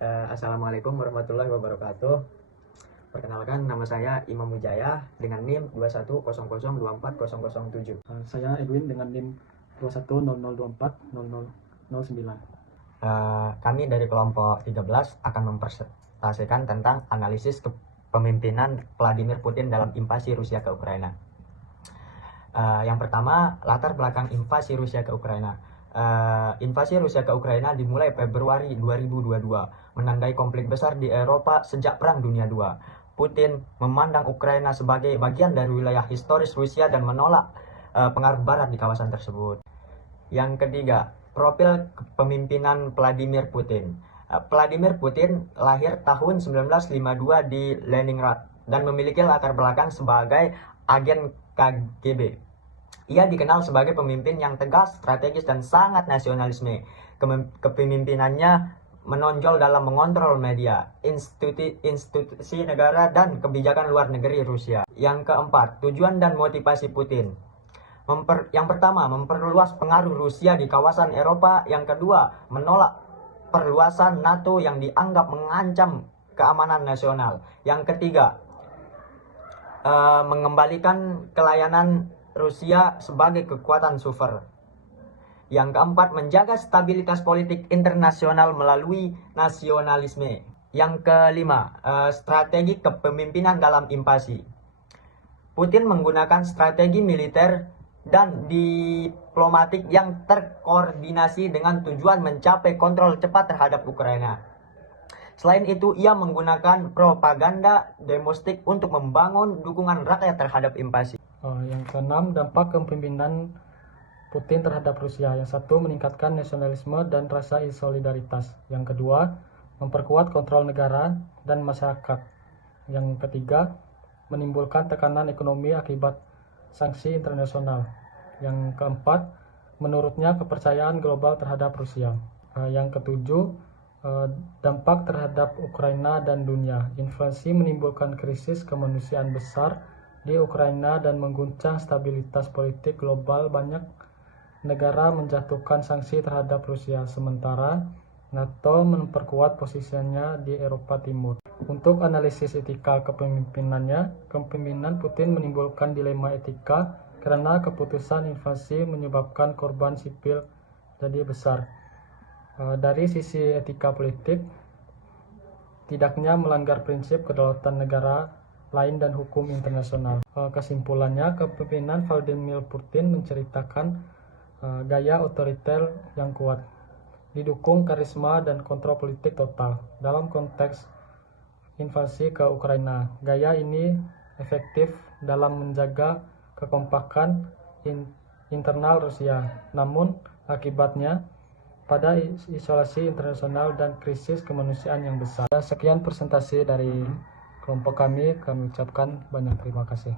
Assalamualaikum warahmatullahi wabarakatuh. Perkenalkan, nama saya Imam Wijaya dengan NIM 2100240007. Saya Edwin dengan NIM 2100240009. Kami dari kelompok 13 akan mempresentasikan tentang analisis kepemimpinan Vladimir Putin dalam invasi Rusia ke Ukraina. Yang pertama, latar belakang invasi Rusia ke Ukraina. Invasi Rusia ke Ukraina dimulai Februari 2022, menandai konflik besar di Eropa sejak Perang Dunia II. Putin memandang Ukraina sebagai bagian dari wilayah historis Rusia dan menolak pengaruh Barat di kawasan tersebut. Yang ketiga, profil kepemimpinan Vladimir Putin. Vladimir Putin lahir tahun 1952 di Leningrad dan memiliki latar belakang sebagai agen KGB. Ia dikenal sebagai pemimpin yang tegas, strategis, dan sangat nasionalisme. Kepemimpinannya menonjol dalam mengontrol media, institusi negara, dan kebijakan luar negeri Rusia. Yang keempat, tujuan dan motivasi Putin. Yang pertama, memperluas pengaruh Rusia di kawasan Eropa. Yang kedua, menolak perluasan NATO yang dianggap mengancam keamanan nasional. Yang ketiga, mengembalikan kelayanan Rusia sebagai kekuatan super. Yang keempat, menjaga stabilitas politik internasional melalui nasionalisme. Yang kelima, strategi kepemimpinan dalam invasi. Putin menggunakan strategi militer dan diplomatik yang terkoordinasi dengan tujuan mencapai kontrol cepat terhadap Ukraina. Selain itu, ia menggunakan propaganda domestik untuk membangun dukungan rakyat terhadap invasi. Yang keenam, dampak kepemimpinan Putin terhadap Rusia. Yang satu, meningkatkan nasionalisme dan rasa solidaritas. Yang kedua, memperkuat kontrol negara dan masyarakat. Yang ketiga, menimbulkan tekanan ekonomi akibat sanksi internasional. Yang keempat, menurutnya kepercayaan global terhadap Rusia. Yang ketujuh, dampak terhadap Ukraina dan dunia. Invasi menimbulkan krisis kemanusiaan besar di Ukraina dan mengguncang stabilitas politik global. Banyak negara menjatuhkan sanksi terhadap Rusia, sementara NATO memperkuat posisinya di Eropa Timur. Untuk analisis etika kepemimpinannya, kepemimpinan Putin menimbulkan dilema etika karena keputusan invasi menyebabkan korban sipil jadi besar. Dari sisi etika politik, tidaknya melanggar prinsip kedaulatan negara lain dan hukum internasional. Kesimpulannya, kepemimpinan Vladimir Putin menceritakan gaya otoriter yang kuat, didukung karisma dan kontrol politik total. Dalam konteks invasi ke Ukraina, gaya ini efektif dalam menjaga kekompakan internal Rusia. Namun, akibatnya pada isolasi internasional dan krisis kemanusiaan yang besar. Sekian presentasi dari kelompok kami ucapkan banyak terima kasih.